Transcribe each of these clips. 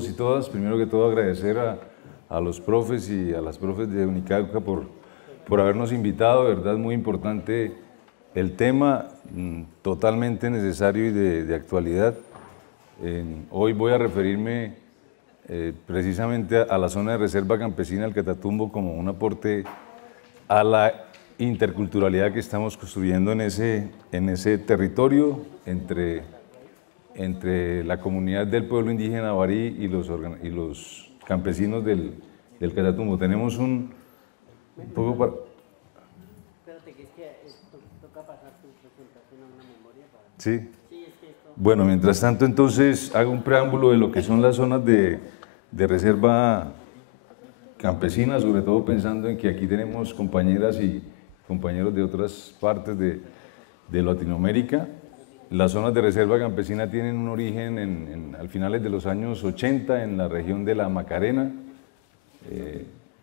todos y todas. Primero que todo agradecer a los profes y a las profes de Unicauca por habernos invitado, de verdad muy importante el tema, totalmente necesario y de actualidad. Hoy voy a referirme precisamente a la zona de reserva campesina del Catatumbo como un aporte a la interculturalidad que estamos construyendo en ese territorio entre la comunidad del pueblo indígena Barí y los campesinos del Catatumbo. Tenemos un poco para... Espérate, que es que toca pasar tu presentación a una memoria para... Sí. Sí, es que esto... Bueno, mientras tanto, entonces, hago un preámbulo de lo que son las zonas de reserva campesina, sobre todo pensando en que aquí tenemos compañeras y compañeros de otras partes de Latinoamérica. Las zonas de reserva campesina tienen un origen al finales de los años 80 en la región de la Macarena,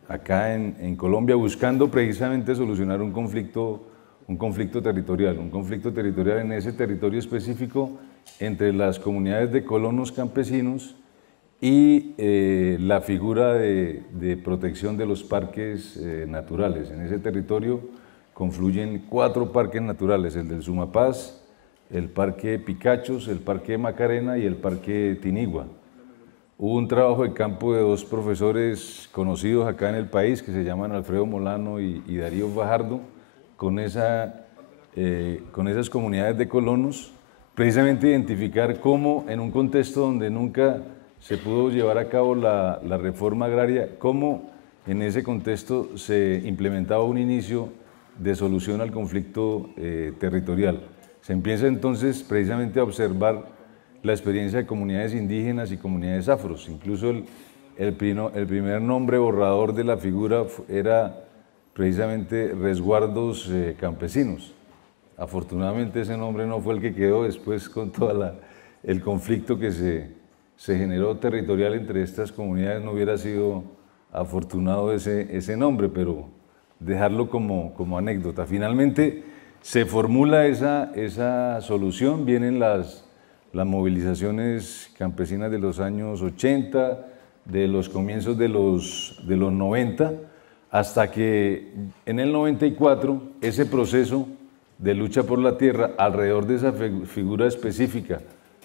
acá en Colombia, buscando precisamente solucionar un conflicto territorial en ese territorio específico entre las comunidades de colonos campesinos y la figura de protección de los parques naturales. En ese territorio confluyen 4 parques naturales, el del Sumapaz, el Parque Picachos, el Parque Macarena y el Parque Tinigua. Hubo un trabajo de campo de 2 profesores conocidos acá en el país que se llaman Alfredo Molano y Darío Fajardo, con esas comunidades de colonos, precisamente identificar cómo en un contexto donde nunca se pudo llevar a cabo la reforma agraria, cómo en ese contexto se implementaba un inicio de solución al conflicto territorial. Se empieza entonces precisamente a observar la experiencia de comunidades indígenas y comunidades afros. Incluso el primer nombre borrador de la figura era precisamente resguardos campesinos. Afortunadamente ese nombre no fue el que quedó después con todo el conflicto que se generó territorial entre estas comunidades. No hubiera sido afortunado ese nombre, pero dejarlo como anécdota. Finalmente se formula esa solución, vienen las movilizaciones campesinas de los años 80, de los comienzos de los 90, hasta que en el 94 ese proceso de lucha por la tierra alrededor de esa figura específica,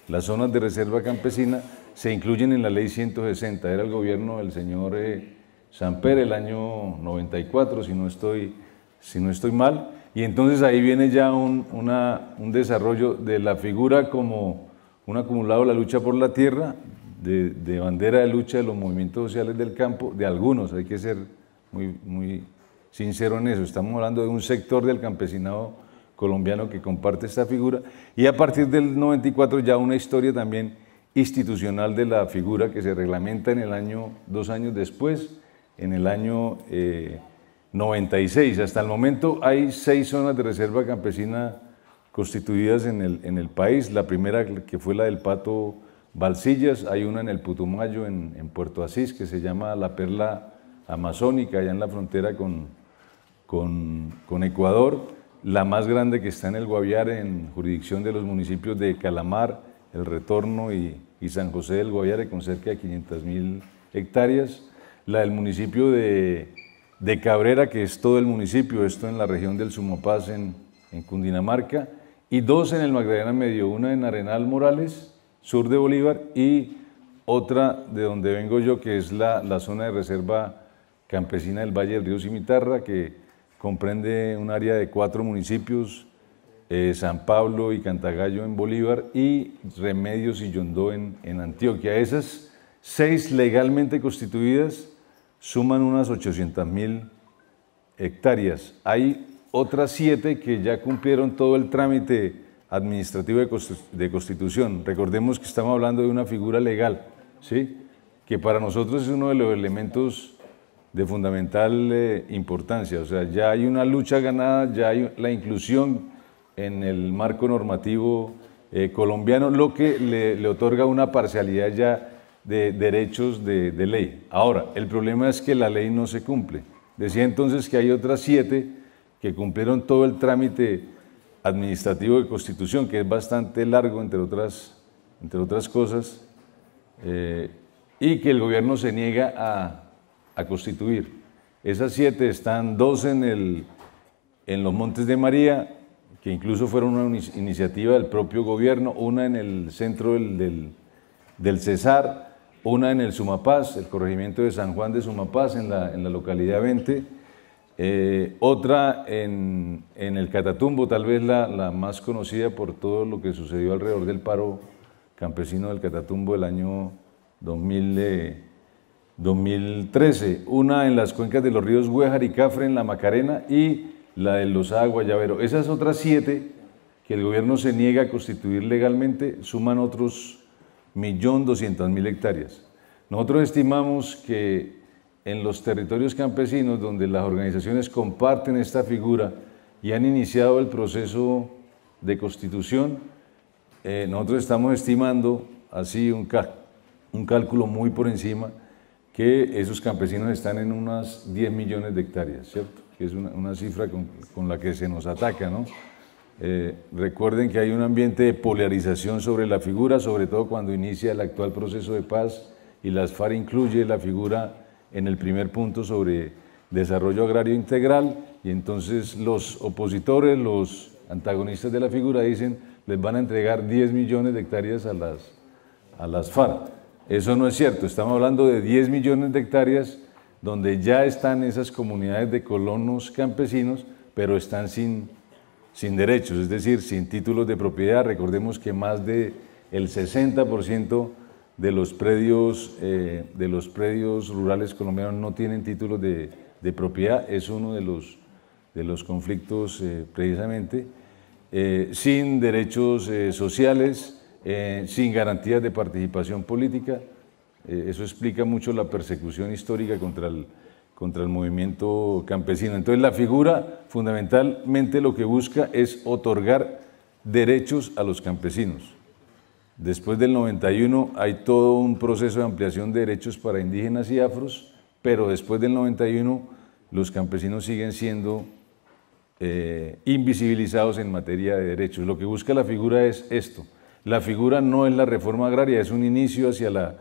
las zonas de reserva campesina, se incluyen en la ley 160, era el gobierno del señor Samper el año 94, si no estoy mal, y entonces ahí viene ya un desarrollo de la figura como un acumulado de la lucha por la tierra, de bandera de lucha de los movimientos sociales del campo, de algunos, hay que ser muy sincero en eso, estamos hablando de un sector del campesinado colombiano que comparte esta figura, y a partir del 94 ya una historia también institucional de la figura que se reglamenta en el año, 2 años después, en el año 96. Hasta el momento hay 6 zonas de reserva campesina constituidas en el país. La primera, que fue la del Pato Balsillas, hay una en el Putumayo, en Puerto Asís, que se llama la Perla Amazónica, allá en la frontera con Ecuador. La más grande que está en el Guaviare, en jurisdicción de los municipios de Calamar, El Retorno y San José del Guaviare, con cerca de 500.000 hectáreas. La del municipio de Cabrera, que es todo el municipio, esto en la región del Sumapaz, en Cundinamarca, y 2 en el Magdalena Medio, una en Arenal Morales, sur de Bolívar, y otra de donde vengo yo, que es la zona de reserva campesina del Valle del Río Cimitarra, que comprende un área de 4 municipios, San Pablo y Cantagallo en Bolívar, y Remedios y Yondó en Antioquia. Esas 6 legalmente constituidas suman unas 800.000 hectáreas. Hay otras 7 que ya cumplieron todo el trámite administrativo de constitución. Recordemos que estamos hablando de una figura legal, ¿sí?, que para nosotros es uno de los elementos de fundamental importancia. O sea, ya hay una lucha ganada, ya hay la inclusión en el marco normativo colombiano, lo que le otorga una parcialidad ya de derechos de ley. Ahora, el problema es que la ley no se cumple. Decía entonces que hay otras 7 que cumplieron todo el trámite administrativo de constitución, que es bastante largo, entre otras cosas, y que el gobierno se niega a constituir. Esas 7 están 2 en los Montes de María, que incluso fueron una iniciativa del propio gobierno, una en el centro del Cesar, una en el Sumapaz, el corregimiento de San Juan de Sumapaz, en la localidad 20, otra en el Catatumbo, tal vez la más conocida por todo lo que sucedió alrededor del paro campesino del Catatumbo del año 2013, una en las cuencas de los ríos Güéjar y Cafre en la Macarena y la de Lozada Guayabero. Esas otras 7 que el gobierno se niega a constituir legalmente suman otros 1.200.000 hectáreas. Nosotros estimamos que en los territorios campesinos donde las organizaciones comparten esta figura y han iniciado el proceso de constitución, nosotros estamos estimando, así un cálculo muy por encima, que esos campesinos están en unas 10 millones de hectáreas, ¿cierto? Que es una cifra con la que se nos ataca, ¿no? Recuerden que hay un ambiente de polarización sobre la figura, sobre todo cuando inicia el actual proceso de paz y las FARC incluye la figura en el primer punto sobre desarrollo agrario integral y entonces los opositores, los antagonistas de la figura dicen les van a entregar 10 millones de hectáreas a las FARC. Eso no es cierto, estamos hablando de 10 millones de hectáreas donde ya están esas comunidades de colonos campesinos, pero están sin derechos, es decir, sin títulos de propiedad. Recordemos que más del 60% de los predios rurales colombianos no tienen títulos de propiedad, es uno de los conflictos precisamente, sin derechos sociales, sin garantías de participación política. Eso explica mucho la persecución histórica contra el movimiento campesino. Entonces la figura fundamentalmente lo que busca es otorgar derechos a los campesinos. Después del 91 hay todo un proceso de ampliación de derechos para indígenas y afros, pero después del 91 los campesinos siguen siendo invisibilizados en materia de derechos. Lo que busca la figura es esto. La figura no es la reforma agraria, es un inicio hacia la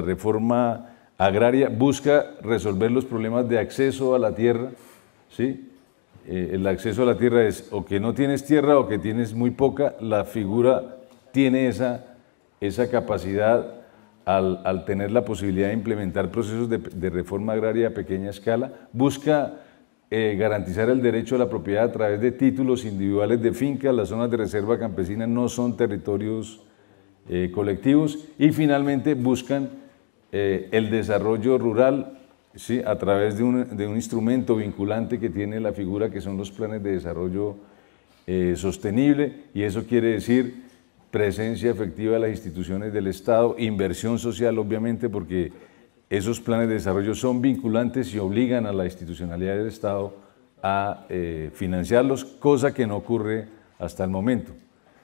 reforma agraria, busca resolver los problemas de acceso a la tierra, ¿sí? El acceso a la tierra es o que no tienes tierra o que tienes muy poca. La figura tiene esa capacidad al tener la posibilidad de implementar procesos de reforma agraria a pequeña escala, busca garantizar el derecho a la propiedad a través de títulos individuales de fincas. Las zonas de reserva campesina no son territorios colectivos y finalmente buscan el desarrollo rural, ¿sí? A través de un instrumento vinculante que tiene la figura, que son los planes de desarrollo sostenible, y eso quiere decir presencia efectiva de las instituciones del Estado, inversión social obviamente, porque esos planes de desarrollo son vinculantes y obligan a la institucionalidad del Estado a financiarlos, cosa que no ocurre hasta el momento.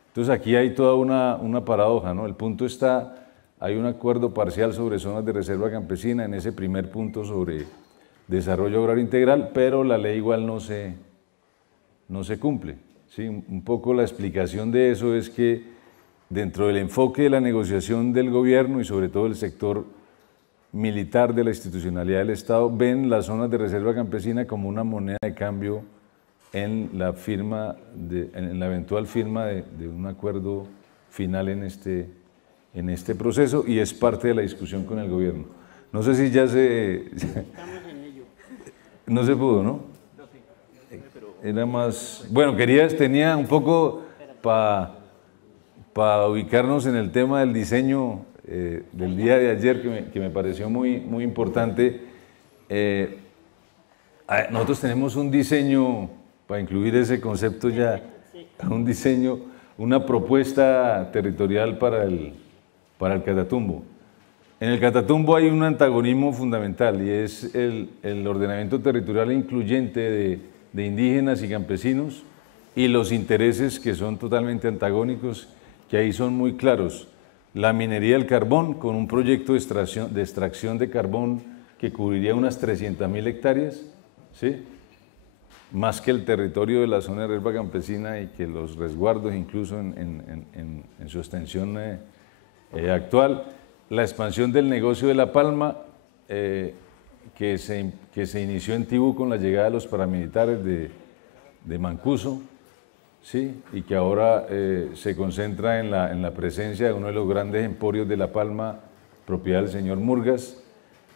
Entonces aquí hay toda una paradoja, ¿no? El punto está, hay un acuerdo parcial sobre zonas de reserva campesina en ese primer punto sobre desarrollo agrario integral, pero la ley igual no se cumple, ¿sí? Un poco la explicación de eso es que dentro del enfoque de la negociación del gobierno y sobre todo el sector militar de la institucionalidad del Estado, ven las zonas de reserva campesina como una moneda de cambio en la eventual firma de un acuerdo final en este proceso, y es parte de la discusión con el gobierno. No sé si ya Estamos en ello. no se pudo, ¿no? Era más... Bueno, tenía un poco para ubicarnos en el tema del diseño del día de ayer, que me pareció muy importante. Nosotros tenemos un diseño, para incluir ese concepto ya, un diseño, una propuesta territorial para el Catatumbo. En el Catatumbo hay un antagonismo fundamental y es el ordenamiento territorial incluyente de indígenas y campesinos y los intereses que son totalmente antagónicos, que ahí son muy claros. La minería del carbón, con un proyecto de extracción de carbón que cubriría unas 300.000 hectáreas, ¿sí? Más que el territorio de la zona de reserva campesina y que los resguardos incluso en su extensión actual. la expansión del negocio de La Palma, que se inició en Tibú con la llegada de los paramilitares de Mancuso, ¿sí? Y que ahora se concentra en la presencia de uno de los grandes emporios de La Palma, propiedad del señor Murgas,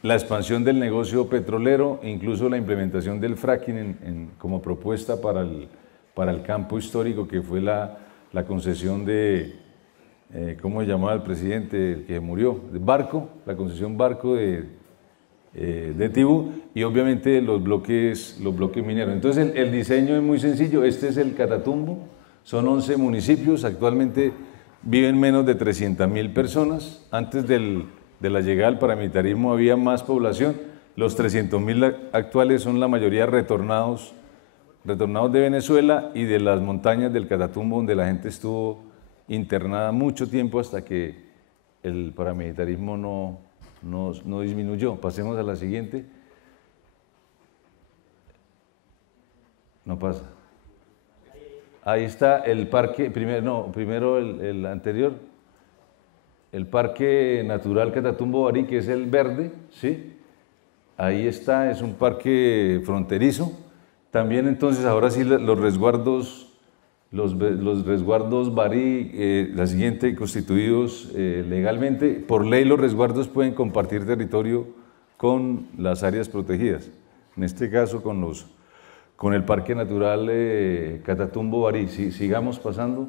la expansión del negocio petrolero, incluso la implementación del fracking como propuesta para el campo histórico, que fue la concesión de, ¿cómo se llamaba el presidente el que murió? De Barco, la concesión Barco de Tibú, y obviamente los bloques mineros. Entonces el diseño es muy sencillo. Este es el Catatumbo, son 11 municipios, actualmente viven menos de 300.000 personas. Antes de la llegada del paramilitarismo había más población. Los 300.000 actuales son la mayoría retornados de Venezuela y de las montañas del Catatumbo, donde la gente estuvo internada mucho tiempo hasta que el paramilitarismo no disminuyó. Pasemos a la siguiente. No pasa. Ahí está el parque, primero el anterior, el Parque Natural Catatumbo Barí, que es el verde, ¿sí? Ahí está, es un parque fronterizo. También entonces, ahora sí, los resguardos Barí, la siguiente, constituidos legalmente. Por ley, los resguardos pueden compartir territorio con las áreas protegidas. En este caso, con el Parque Natural Catatumbo Barí. Sigamos pasando.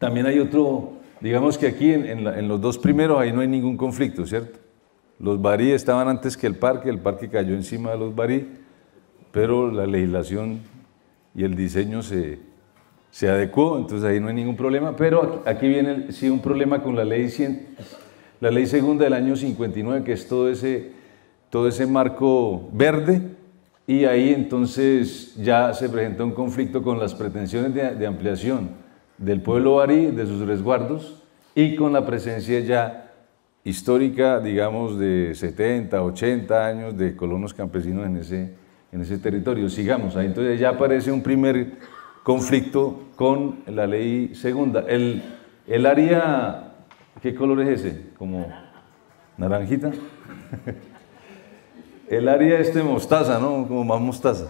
También hay otro, digamos que aquí en los dos primeros ahí no hay ningún conflicto, ¿cierto? Los Barí estaban antes que el parque cayó encima de los Barí, pero la legislación y el diseño se adecuó, entonces ahí no hay ningún problema. Pero aquí viene sí un problema con la ley segunda del año 59, que es todo ese marco verde, y ahí entonces ya se presenta un conflicto con las pretensiones de ampliación del pueblo barí, de sus resguardos, y con la presencia ya histórica, digamos, de 70, 80 años de colonos campesinos en ese territorio. Sigamos, ahí entonces ya aparece un primer conflicto con la ley segunda. El área, ¿qué color es ese? ¿Como naranjita? El área mostaza, ¿no? Como más mostaza.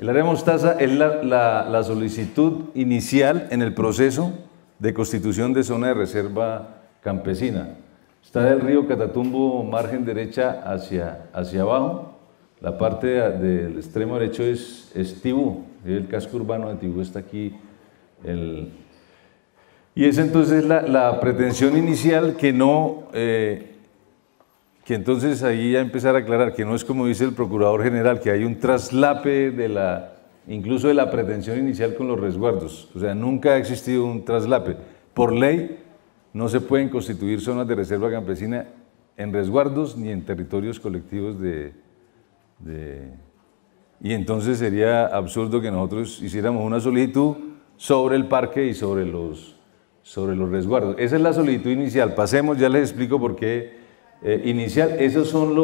El área mostaza es la solicitud inicial en el proceso de constitución de zona de reserva campesina. Está del río Catatumbo, margen derecha hacia abajo. La parte del extremo derecho es Tibú, el casco urbano de Tibú está aquí. Y es entonces la pretensión inicial que entonces ahí ya empezar a aclarar que no es como dice el Procurador General, que hay un traslape incluso de la pretensión inicial con los resguardos. O sea, nunca ha existido un traslape. Por ley no se pueden constituir zonas de reserva campesina en resguardos ni en territorios colectivos y entonces sería absurdo que nosotros hiciéramos una solicitud sobre el parque y sobre los resguardos. Esa es la solicitud inicial. Pasemos, ya les explico por qué inicial. Esos son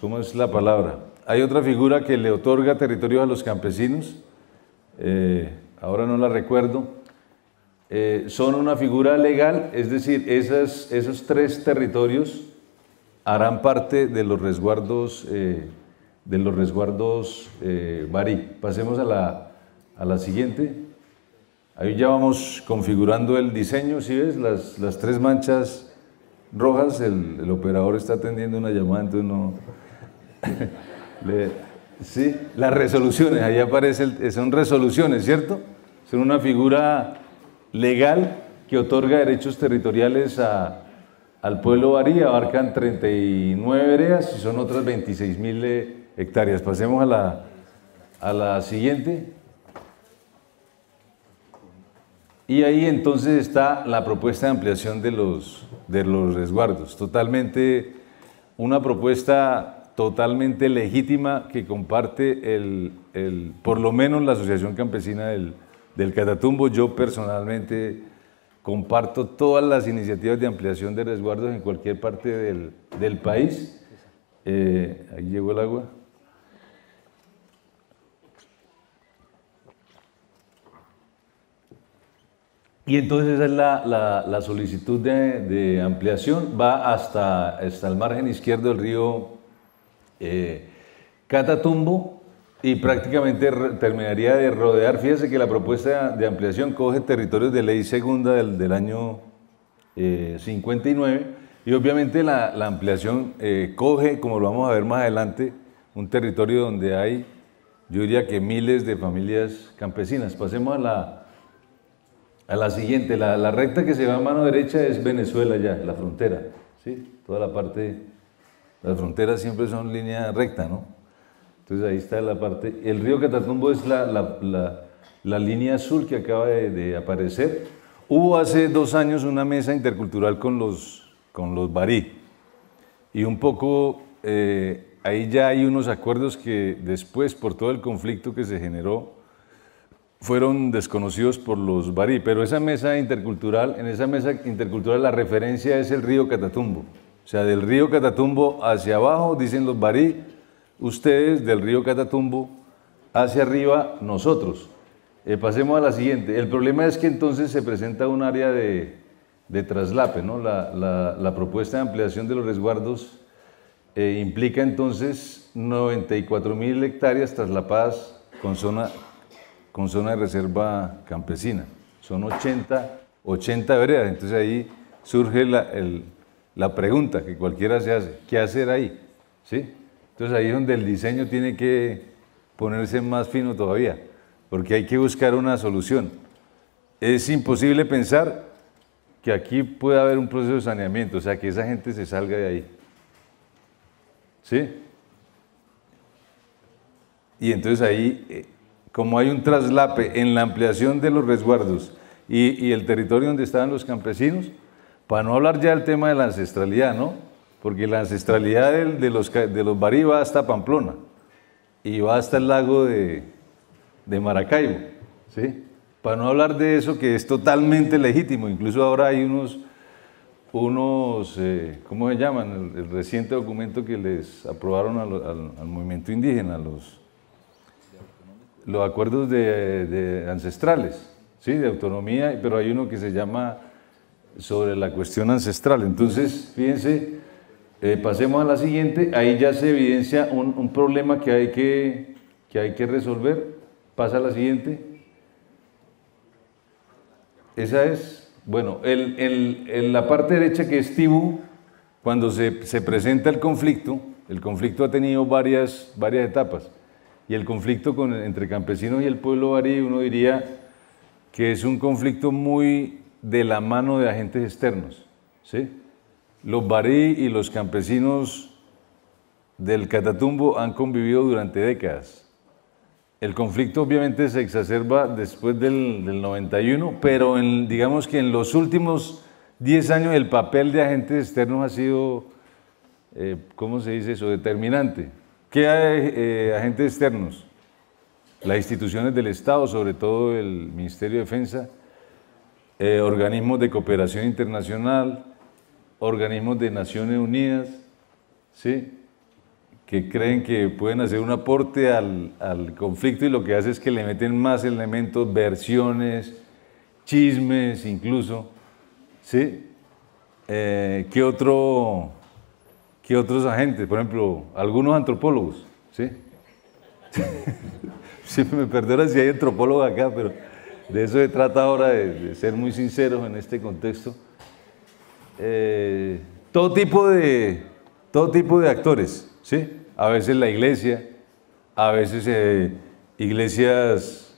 ¿cómo es la palabra? Hay otra figura que le otorga territorios a los campesinos, ahora no la recuerdo. Son una figura legal, es decir, esos 3 territorios harán parte de los resguardos Barí. Pasemos a la siguiente. Ahí ya vamos configurando el diseño, ¿sí ves? Las 3 manchas rojas, el operador está atendiendo una llamada, entonces no... sí, las resoluciones, ahí aparecen, son resoluciones, ¿cierto? Son una figura legal que otorga derechos territoriales al pueblo barí, abarcan 39 veredas y son otras 26.000 hectáreas. Pasemos a la siguiente. Y ahí entonces está la propuesta de ampliación de los resguardos, una propuesta totalmente legítima que comparte por lo menos la Asociación Campesina del Catatumbo. Yo personalmente comparto todas las iniciativas de ampliación de resguardos en cualquier parte del país. Ahí llegó el agua. Y entonces esa es la solicitud de ampliación, va hasta el margen izquierdo del río Catatumbo y prácticamente terminaría de rodear. Fíjese que la propuesta de ampliación coge territorios de ley segunda del año 59 y obviamente la ampliación coge, como lo vamos a ver más adelante, un territorio donde hay, yo diría que miles de familias campesinas. Pasemos a la siguiente. La recta que se va a mano derecha es Venezuela ya, la frontera, ¿sí? Toda la parte, las fronteras siempre son línea recta, ¿no? Entonces ahí está la parte. El río Catatumbo es la línea azul que acaba de aparecer. Hubo hace 2 años una mesa intercultural con los barí y un poco ahí ya hay unos acuerdos que después, por todo el conflicto que se generó, fueron desconocidos por los barí, pero esa mesa intercultural, en esa mesa intercultural la referencia es el río Catatumbo. O sea, del río Catatumbo hacia abajo, dicen los barí, ustedes, del río Catatumbo hacia arriba, nosotros. Pasemos a la siguiente. El problema es que entonces se presenta un área de traslape, ¿no? La propuesta de ampliación de los resguardos implica entonces 94.000 hectáreas traslapadas con zona de reserva campesina. Son 80 veredas. Entonces ahí surge la pregunta que cualquiera se hace, ¿qué hacer ahí? ¿Sí? Entonces ahí es donde el diseño tiene que ponerse más fino todavía, porque hay que buscar una solución. Es imposible pensar que aquí pueda haber un proceso de saneamiento, o sea, que esa gente se salga de ahí. ¿Sí? Y entonces ahí, como hay un traslape en la ampliación de los resguardos y el territorio donde estaban los campesinos, para no hablar ya del tema de la ancestralidad, ¿no? Porque la ancestralidad de los barí va hasta Pamplona y va hasta el lago de Maracaibo, ¿sí? Para no hablar de eso que es totalmente legítimo, incluso ahora hay unos ¿cómo se llaman? El reciente documento que les aprobaron al movimiento indígena, los acuerdos ancestrales, ¿sí? De autonomía, pero hay uno que se llama sobre la cuestión ancestral. Entonces, fíjense, pasemos a la siguiente, ahí ya se evidencia un problema que hay que resolver. Pasa a la siguiente. Esa es, bueno, en la parte derecha que es Tibú, cuando se presenta el conflicto ha tenido varias etapas. Y el conflicto entre campesinos y el pueblo barí, uno diría que es un conflicto muy de la mano de agentes externos, ¿sí? Los barí y los campesinos del Catatumbo han convivido durante décadas. El conflicto obviamente se exacerba después del 91, pero digamos que en los últimos 10 años el papel de agentes externos ha sido, ¿cómo se dice eso?, determinante. ¿Qué hay agentes externos? Las instituciones del Estado, sobre todo el Ministerio de Defensa, organismos de cooperación internacional, organismos de Naciones Unidas, ¿sí? Que creen que pueden hacer un aporte al conflicto y lo que hace es que le meten más elementos, versiones, chismes incluso, ¿sí? ¿Qué otros agentes? Por ejemplo, algunos antropólogos, ¿sí? Sí, me perdonan si hay antropólogos acá, pero de eso se trata ahora, de ser muy sinceros en este contexto. Todo tipo de actores, ¿sí? A veces la iglesia, a veces iglesias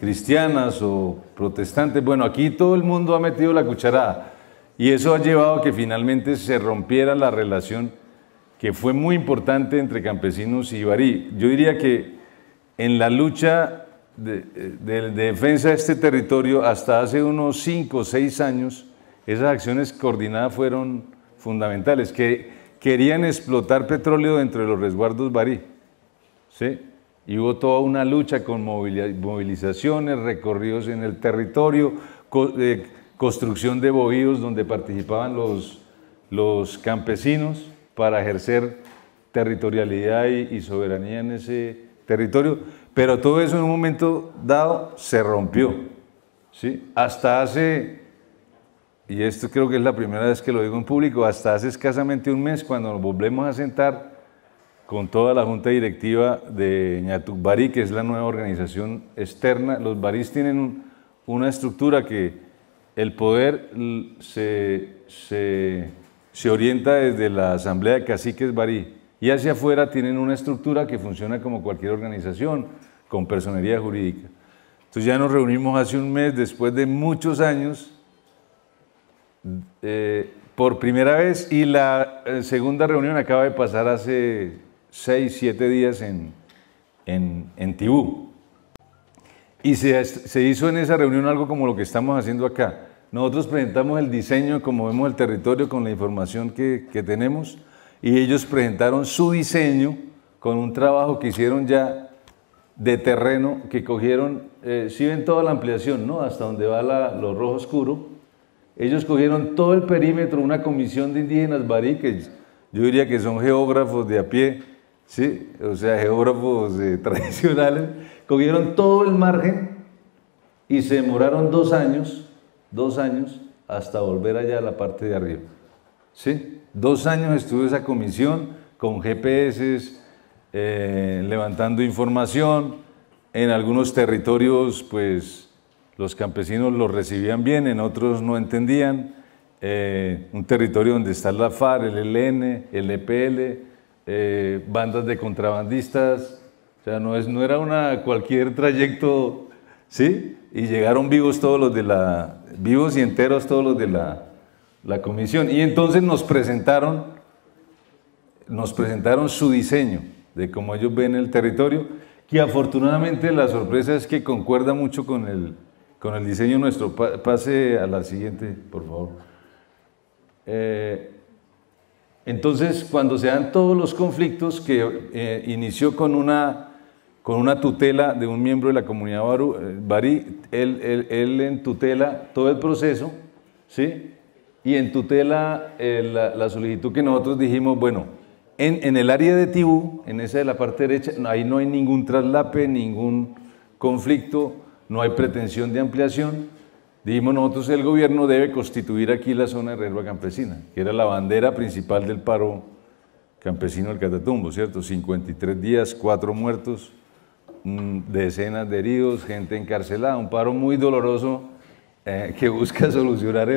cristianas o protestantes. Bueno, aquí todo el mundo ha metido la cucharada y eso ha llevado a que finalmente se rompiera la relación que fue muy importante entre campesinos y barí. Yo diría que en la lucha de defensa de este territorio hasta hace unos 5 o 6 años, esas acciones coordinadas fueron fundamentales, que querían explotar petróleo dentro de los resguardos barí, ¿sí? Y hubo toda una lucha con movilizaciones, recorridos en el territorio, construcción de bohíos donde participaban los campesinos para ejercer territorialidad y soberanía en ese territorio, pero todo eso en un momento dado se rompió, ¿sí? Hasta hace, y esto creo que es la primera vez que lo digo en público, hasta hace escasamente un mes, cuando nos volvemos a sentar con toda la junta directiva de Ñatuc Barí, que es la nueva organización externa. Los barís tienen una estructura que el poder se orienta desde la Asamblea de Caciques Barí, y hacia afuera tienen una estructura que funciona como cualquier organización, con personería jurídica. Entonces ya nos reunimos hace un mes, después de muchos años, por primera vez, y la segunda reunión acaba de pasar hace 6, 7 días en Tibú. Y se hizo en esa reunión algo como lo que estamos haciendo acá. Nosotros presentamos el diseño, como vemos el territorio, con la información que tenemos, y ellos presentaron su diseño con un trabajo que hicieron ya de terreno, que cogieron, si ven toda la ampliación, ¿no? Hasta donde va lo rojo oscuro. Ellos cogieron todo el perímetro, una comisión de indígenas barí, que yo diría que son geógrafos de a pie, ¿sí? O sea, geógrafos tradicionales, cogieron todo el margen y se demoraron 2 años, hasta volver allá a la parte de arriba, ¿sí? 2 años estuvo esa comisión con GPS, levantando información. En algunos territorios, pues, los campesinos los recibían bien, en otros no entendían. Un territorio donde está la FARC, el ELN, el EPL, bandas de contrabandistas, o sea, no era cualquier trayecto, ¿sí? Y llegaron vivos todos los de vivos y enteros todos los de la comisión. Y entonces nos presentaron su diseño de cómo ellos ven el territorio, que afortunadamente la sorpresa es que concuerda mucho con el diseño nuestro. Pase a la siguiente, por favor. Entonces, cuando se dan todos los conflictos, que inició con una tutela de un miembro de la comunidad barí, él en tutela todo el proceso, ¿sí? Y en tutela la solicitud que nosotros dijimos, bueno, en el área de Tibú, en esa de la parte derecha, ahí no hay ningún traslape, ningún conflicto, no hay pretensión de ampliación. Dijimos nosotros, el gobierno debe constituir aquí la zona de reserva campesina, que era la bandera principal del paro campesino del Catatumbo, ¿cierto? 53 días, 4 muertos, decenas de heridos, gente encarcelada, un paro muy doloroso que busca solucionar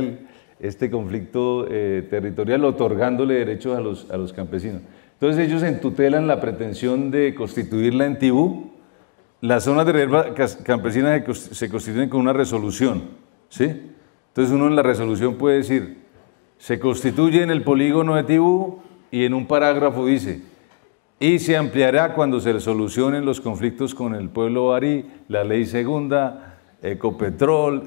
este conflicto territorial, otorgándole derechos a los campesinos. Entonces ellos entutelan la pretensión de constituirla en Tibú. Las zonas de reserva campesina se constituyen con una resolución, ¿sí? Entonces uno en la resolución puede decir, se constituye en el polígono de Tibú, y en un parágrafo dice, y se ampliará cuando se solucionen los conflictos con el pueblo barí, la ley segunda, Ecopetrol,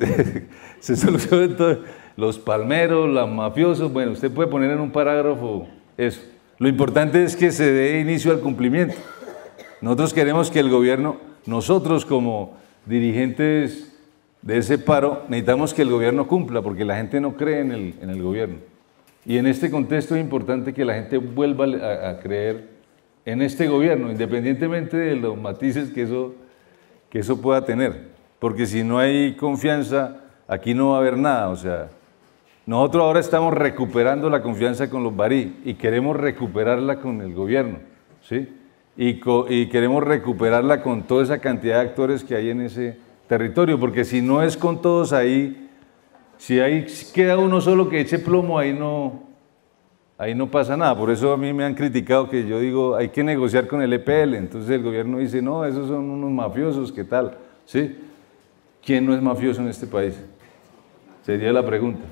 se solucionen todos los palmeros, los mafiosos. Bueno, usted puede poner en un parágrafo eso. Lo importante es que se dé inicio al cumplimiento. Nosotros queremos que el gobierno, nosotros como dirigentes de ese paro, necesitamos que el gobierno cumpla, porque la gente no cree en el gobierno. Y en este contexto es importante que la gente vuelva a creer en este gobierno, independientemente de los matices que eso pueda tener. Porque si no hay confianza, aquí no va a haber nada. O sea, nosotros ahora estamos recuperando la confianza con los barí y queremos recuperarla con el gobierno, ¿sí? Y queremos recuperarla con toda esa cantidad de actores que hay en ese territorio, porque si no es con todos ahí, si ahí queda uno solo que eche plomo, ahí no pasa nada. Por eso a mí me han criticado que yo digo, hay que negociar con el EPL. Entonces el gobierno dice, no, esos son unos mafiosos, ¿qué tal? ¿Sí? ¿Quién no es mafioso en este país? Sería la pregunta.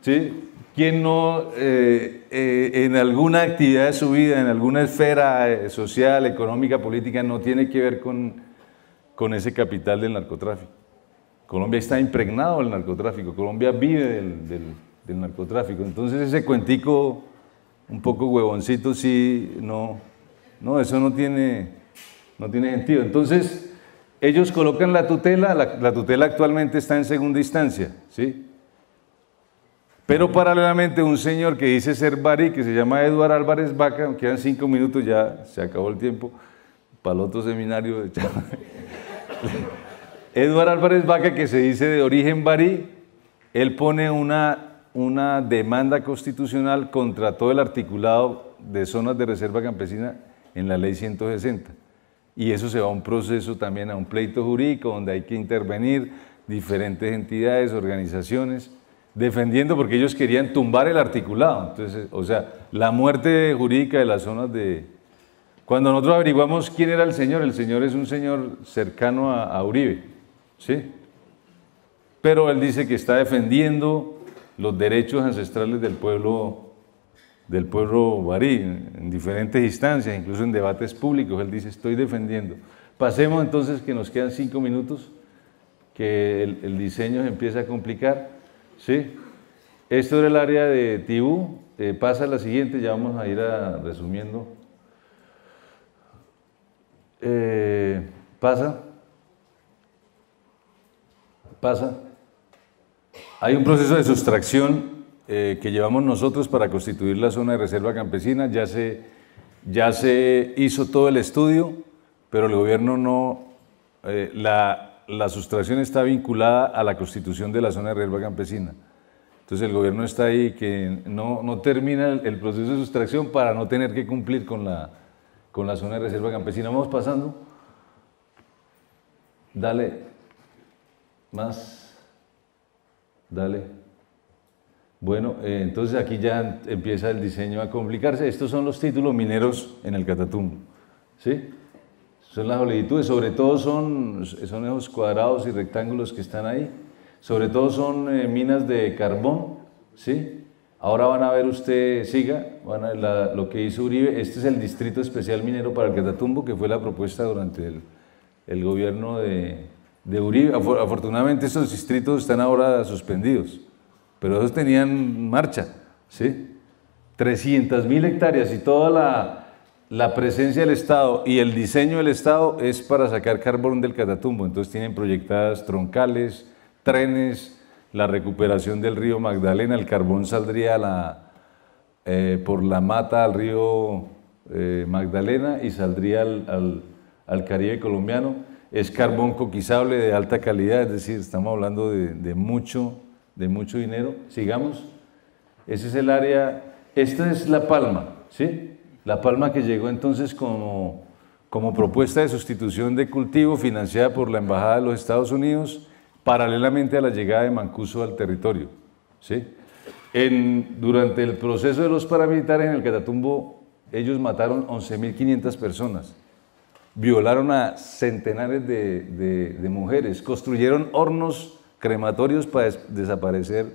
¿Sí? ¿Quién no en alguna actividad de su vida, en alguna esfera social, económica, política, no tiene que ver con ese capital del narcotráfico? Colombia está impregnado del narcotráfico, Colombia vive del narcotráfico. Entonces ese cuentico un poco huevoncito, sí, no, eso no tiene sentido. Entonces ellos colocan la tutela actualmente está en segunda instancia, ¿sí? Pero paralelamente un señor que dice ser barí, que se llama Eduardo Álvarez Vaca, quedan 5 minutos, ya se acabó el tiempo, para el otro seminario Eduardo Álvarez Vaca, que se dice de origen barí, él pone una demanda constitucional contra todo el articulado de zonas de reserva campesina en la ley 160. Y eso se va a un proceso también, a un pleito jurídico donde hay que intervenir diferentes entidades, organizaciones, defendiendo porque ellos querían tumbar el articulado. Entonces, o sea, la muerte jurídica de las zonas de... Cuando nosotros averiguamos quién era el señor es un señor cercano a Uribe, ¿sí? Pero él dice que está defendiendo los derechos ancestrales del pueblo barí, en diferentes instancias, incluso en debates públicos. Él dice, estoy defendiendo. Pasemos entonces, que nos quedan 5 minutos, que el diseño se empieza a complicar, ¿sí? Esto era el área de Tibú. Pasa a la siguiente, ya vamos a ir resumiendo. Pasa. Hay un proceso de sustracción que llevamos nosotros para constituir la zona de reserva campesina. Ya se hizo todo el estudio, pero el gobierno no... la sustracción está vinculada a la constitución de la zona de reserva campesina. Entonces el gobierno está ahí que no termina el proceso de sustracción para no tener que cumplir con la zona de reserva campesina. Vamos pasando. Dale. Más. Dale. Bueno, entonces aquí ya empieza el diseño a complicarse. Estos son los títulos mineros en el Catatumbo, ¿sí? Son las solicitudes, sobre todo son esos cuadrados y rectángulos que están ahí. Sobre todo son minas de carbón, ¿sí? Ahora van a ver usted, siga, lo que hizo Uribe. Este es el Distrito Especial Minero para el Catatumbo, que fue la propuesta durante el gobierno de Uribe. Afortunadamente estos distritos están ahora suspendidos, pero esos tenían marcha, ¿sí? 300.000 hectáreas y toda la presencia del Estado y el diseño del Estado es para sacar carbón del Catatumbo. Entonces tienen proyectadas troncales, trenes, la recuperación del río Magdalena. El carbón saldría por la mata al río Magdalena y saldría al Caribe colombiano. Es carbón coquizable de alta calidad, es decir, estamos hablando de mucho dinero. Sigamos. Ese es el área, esta es La Palma, ¿sí? La Palma, que llegó entonces como propuesta de sustitución de cultivo financiada por la Embajada de los Estados Unidos, paralelamente a la llegada de Mancuso al territorio, ¿sí? Durante el proceso de los paramilitares en el Catatumbo, ellos mataron 11.500 personas, violaron a centenares de mujeres, construyeron hornos crematorios para desaparecer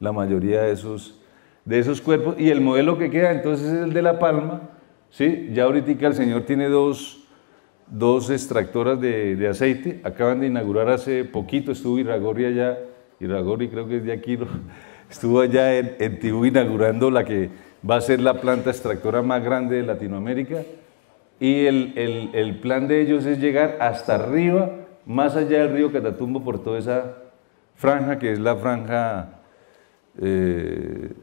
la mayoría de esos cuerpos, y el modelo que queda entonces es el de La Palma, ¿sí? Ya ahorita el señor tiene dos extractoras de aceite, acaban de inaugurar hace poquito, estuvo Iragorri allá, Iragorri creo que es de aquí, estuvo allá en Tibú inaugurando la que va a ser la planta extractora más grande de Latinoamérica, y el plan de ellos es llegar hasta arriba, más allá del río Catatumbo, por toda esa franja, que es la franja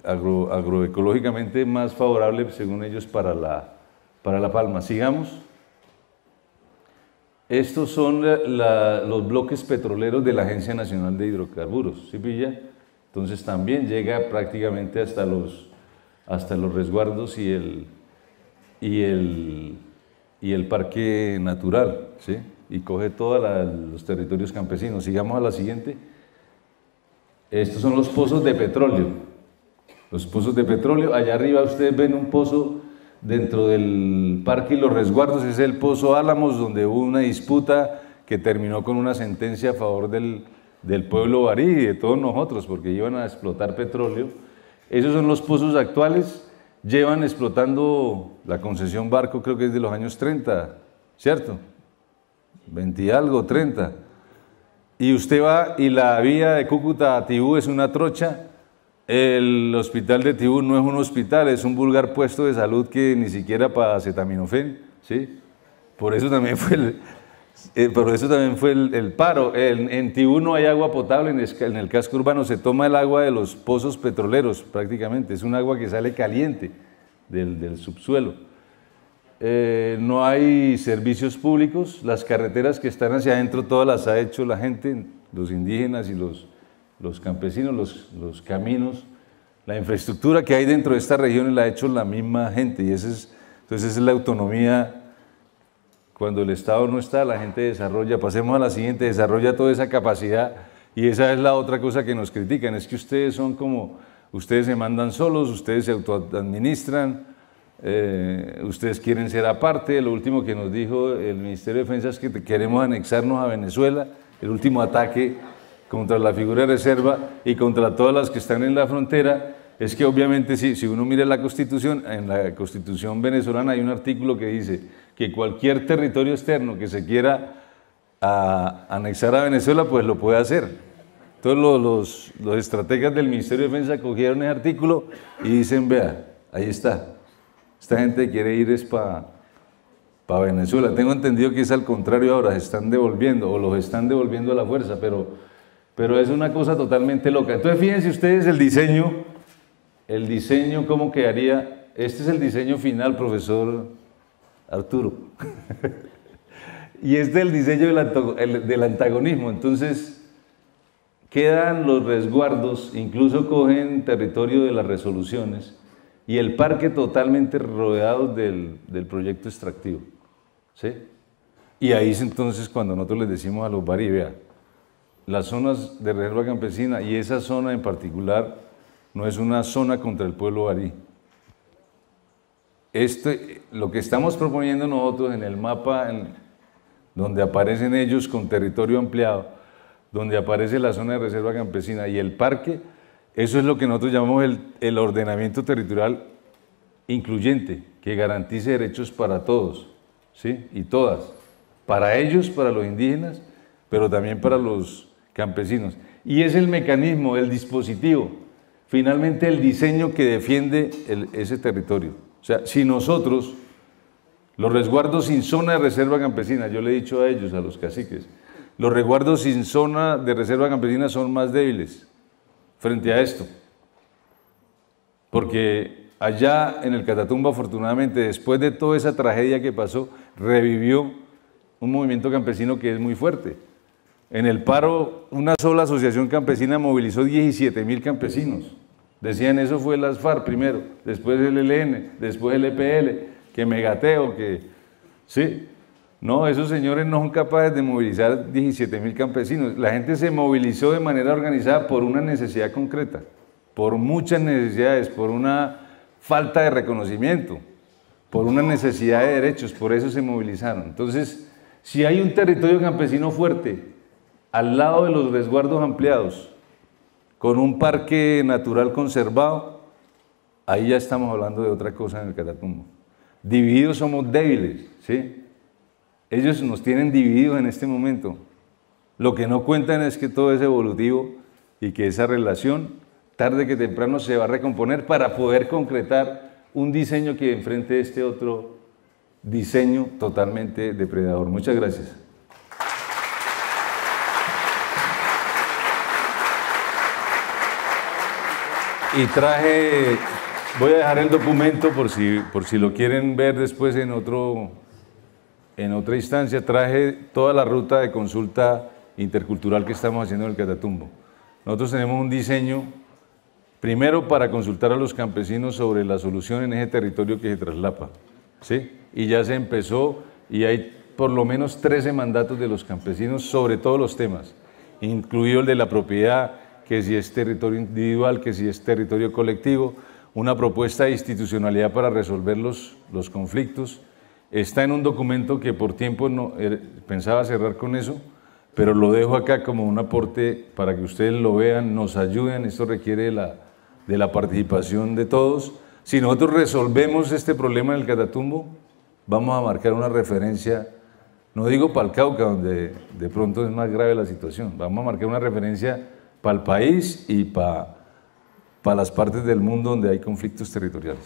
agroecológicamente más favorable, según ellos, para La Palma. Sigamos. Estos son los bloques petroleros de la Agencia Nacional de Hidrocarburos, ¿sí pilla? Entonces también llega prácticamente hasta los resguardos y el parque natural, ¿sí? Y coge todos los territorios campesinos. Sigamos a la siguiente. Estos son los pozos de petróleo. Los pozos de petróleo, allá arriba ustedes ven un pozo dentro del parque y los resguardos, es el Pozo Álamos, donde hubo una disputa que terminó con una sentencia a favor del pueblo barí y de todos nosotros, porque iban a explotar petróleo. Esos son los pozos actuales, llevan explotando la concesión Barco, creo que es de los años 30, ¿cierto? 20 y algo, 30. Y usted va y la vía de Cúcuta a Tibú es una trocha. El hospital de Tibú no es un hospital, es un vulgar puesto de salud que ni siquiera para acetaminofén, ¿sí? Por eso también fue el paro. En Tibú no hay agua potable, en el casco urbano se toma el agua de los pozos petroleros prácticamente, es un agua que sale caliente del subsuelo. no hay servicios públicos, las carreteras que están hacia adentro todas las ha hecho la gente, los indígenas y los campesinos, los caminos, la infraestructura que hay dentro de esta región la ha hecho la misma gente, y entonces esa es la autonomía. Cuando el Estado no está, la gente desarrolla, pasemos a la siguiente, desarrolla toda esa capacidad, y esa es la otra cosa que nos critican, es que ustedes son como, ustedes se mandan solos, ustedes se autoadministran, ustedes quieren ser aparte. Lo último que nos dijo el Ministerio de Defensa es que queremos anexarnos a Venezuela, el último ataque contra la figura de reserva y contra todas las que están en la frontera. Es que obviamente si uno mira la Constitución, en la Constitución venezolana hay un artículo que dice que cualquier territorio externo que se quiera anexar a Venezuela, pues lo puede hacer. Entonces los estrategas del Ministerio de Defensa cogieron ese artículo y dicen, vea, ahí está, esta gente quiere ir es para Venezuela. Tengo entendido que es al contrario ahora, se están devolviendo o los están devolviendo a la fuerza, pero es una cosa totalmente loca. Entonces fíjense ustedes el diseño cómo quedaría. Este es el diseño final, profesor Arturo. Y este es el diseño del antagonismo. Entonces quedan los resguardos, incluso cogen territorio de las resoluciones y el parque totalmente rodeado del proyecto extractivo, ¿sí? Y ahí es entonces cuando nosotros les decimos a los barí, vea, las zonas de reserva campesina y esa zona en particular no es una zona contra el pueblo barí. Lo que estamos proponiendo nosotros en el mapa, donde aparecen ellos con territorio ampliado, donde aparece la zona de reserva campesina y el parque, eso es lo que nosotros llamamos el ordenamiento territorial incluyente, que garantice derechos para todos, ¿sí? Y todas, para ellos, para los indígenas, pero también para los campesinos. Y es el mecanismo, el dispositivo, finalmente el diseño que defiende ese territorio. O sea, si nosotros, los resguardos sin zona de reserva campesina, yo le he dicho a ellos, a los caciques, los resguardos sin zona de reserva campesina son más débiles frente a esto. Porque allá en el Catatumbo, afortunadamente, después de toda esa tragedia que pasó, revivió un movimiento campesino que es muy fuerte. En el paro, una sola asociación campesina movilizó 17.000 campesinos. Decían, eso fue las FARC primero, después el ELN, después el EPL, que Megateo, que... ¿sí? No, esos señores no son capaces de movilizar 17.000 campesinos. La gente se movilizó de manera organizada por una necesidad concreta, por muchas necesidades, por una falta de reconocimiento, por una necesidad de derechos, por eso se movilizaron. Entonces, si hay un territorio campesino fuerte, al lado de los resguardos ampliados, con un parque natural conservado, ahí ya estamos hablando de otra cosa en el Catatumbo. Divididos somos débiles, ¿sí? Ellos nos tienen divididos en este momento. Lo que no cuentan es que todo es evolutivo y que esa relación, tarde que temprano, se va a recomponer para poder concretar un diseño que enfrente este otro diseño totalmente depredador. Muchas gracias. Y traje, voy a dejar el documento por si lo quieren ver después en otra instancia, traje toda la ruta de consulta intercultural que estamos haciendo en el Catatumbo. Nosotros tenemos un diseño, primero para consultar a los campesinos sobre la solución en ese territorio que se traslapa, ¿sí? Y ya se empezó y hay por lo menos 13 mandatos de los campesinos sobre todos los temas, incluido el de la propiedad, que si es territorio individual, que si es territorio colectivo, una propuesta de institucionalidad para resolver los conflictos. Está en un documento que por tiempo pensaba cerrar con eso, pero lo dejo acá como un aporte para que ustedes lo vean, nos ayuden. Esto requiere de la participación de todos. Si nosotros resolvemos este problema en el Catatumbo, vamos a marcar una referencia, no digo para el Cauca, donde de pronto es más grave la situación, vamos a marcar una referencia para el país y para las partes del mundo donde hay conflictos territoriales.